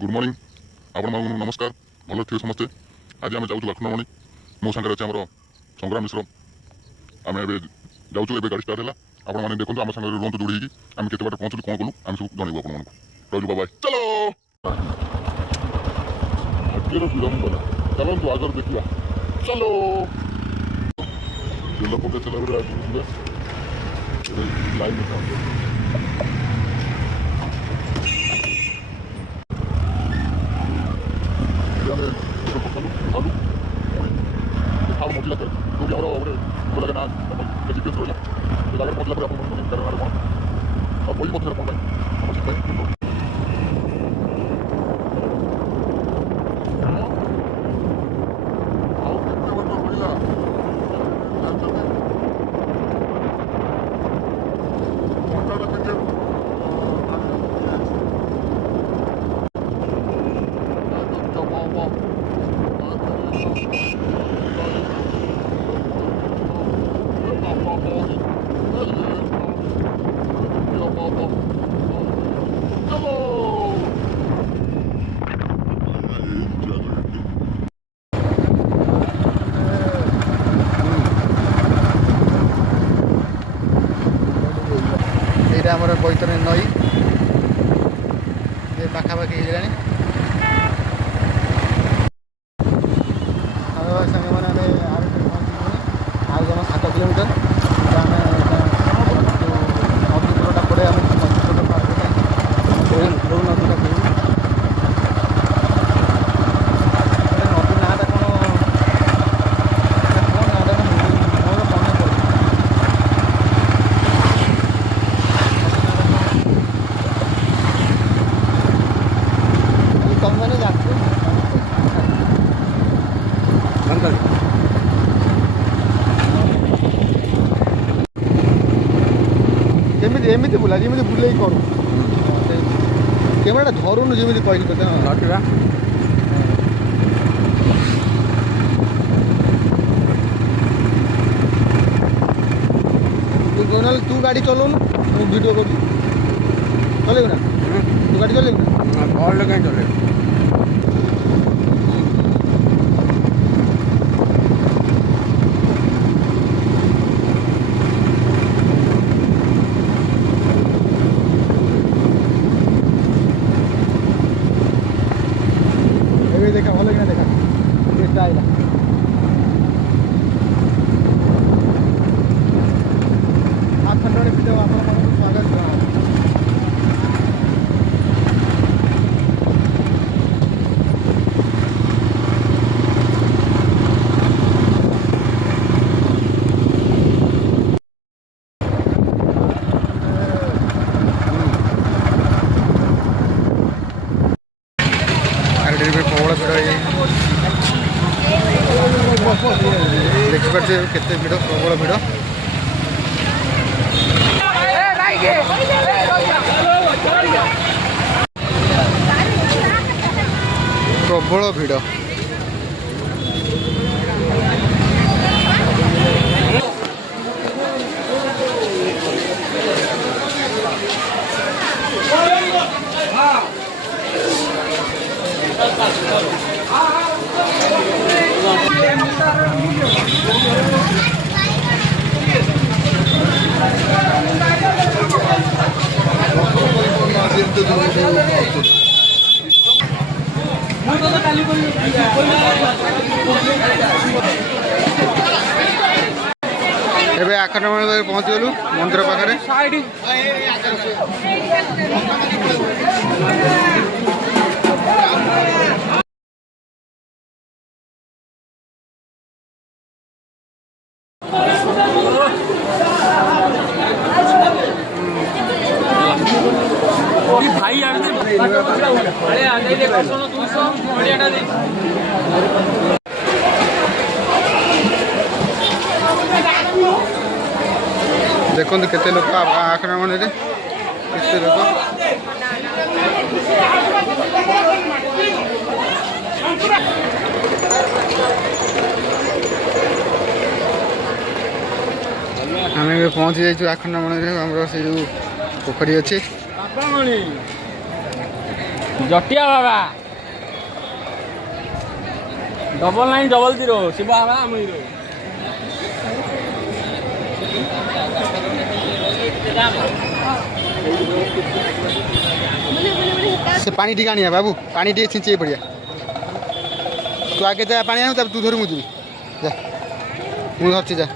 Good morning आपण नमस्कार भल थे समस्ते। आज आम जाऊँ आखंडमणि मो सागर अच्छे आम संग्राम मिश्र आम जाऊँ ए गाड़ी स्टार्ट है आपण मैंने देखो आम सागर रुहतु जोड़ी आम के बाट पहुँचलु कौन कलु आम सब जनइबू आपको रही बाय चलो आगे विलंबना चलतु आगे देखा चलो जिला पके चला लाइन मोटला जो भी बोला ना जीपीएस रहा तो जगह पहुँचला कौन अब वही पहुँचे कौन आमर बैतरणी नई पाखापाखि हो सांग मैंने आज जमा 7 किलोमीटर नदी कूलटा पड़े आम नदीटा नदी नाटा कौन एमती बुला जमी बुले करूँ कैमेरा धरुनु जमी कहली तो नटीवा तू गाड़ी चलाऊन मुझे वीडियो कर चलेबू ना तू गाड़ी चलेबू ना कल कहीं चले देखा भल कि देखा बेटा आइला आखंडमणि वीडियो आप स्वागत प्रबल भिड़ देखिपे केते भिड़ प्रबल भिड़ प्रबल भिड़ एबे आखंडमणि पहुँच गलु मंदिर पाखे भाई देखो केते लोक आखंडमणि केते लोक आम पहुँची जाइए आखंडमणि आम से जो पोखरी अच्छी ଜଟିଆ ବାବା $900 ଶିବ ବାବା ଆମଇର से पानी टिका नहीं है बाबू पानी टिके छिंचे बढ़िया तू आगे जा पानी आनु तब तू धरू मुझे जा मुझे धरती जा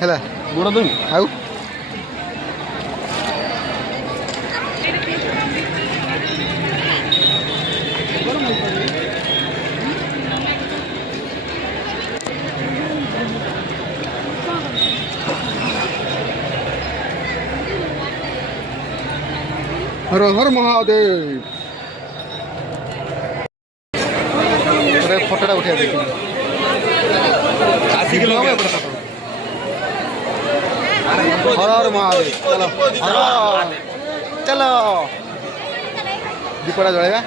हेला ଗୋଡ଼ ଦେବି आउ हर हर महादेव अरे फोटोटा उठा देखिए हर हर महादेव चलो हर चलो दीपड़ा जलेगा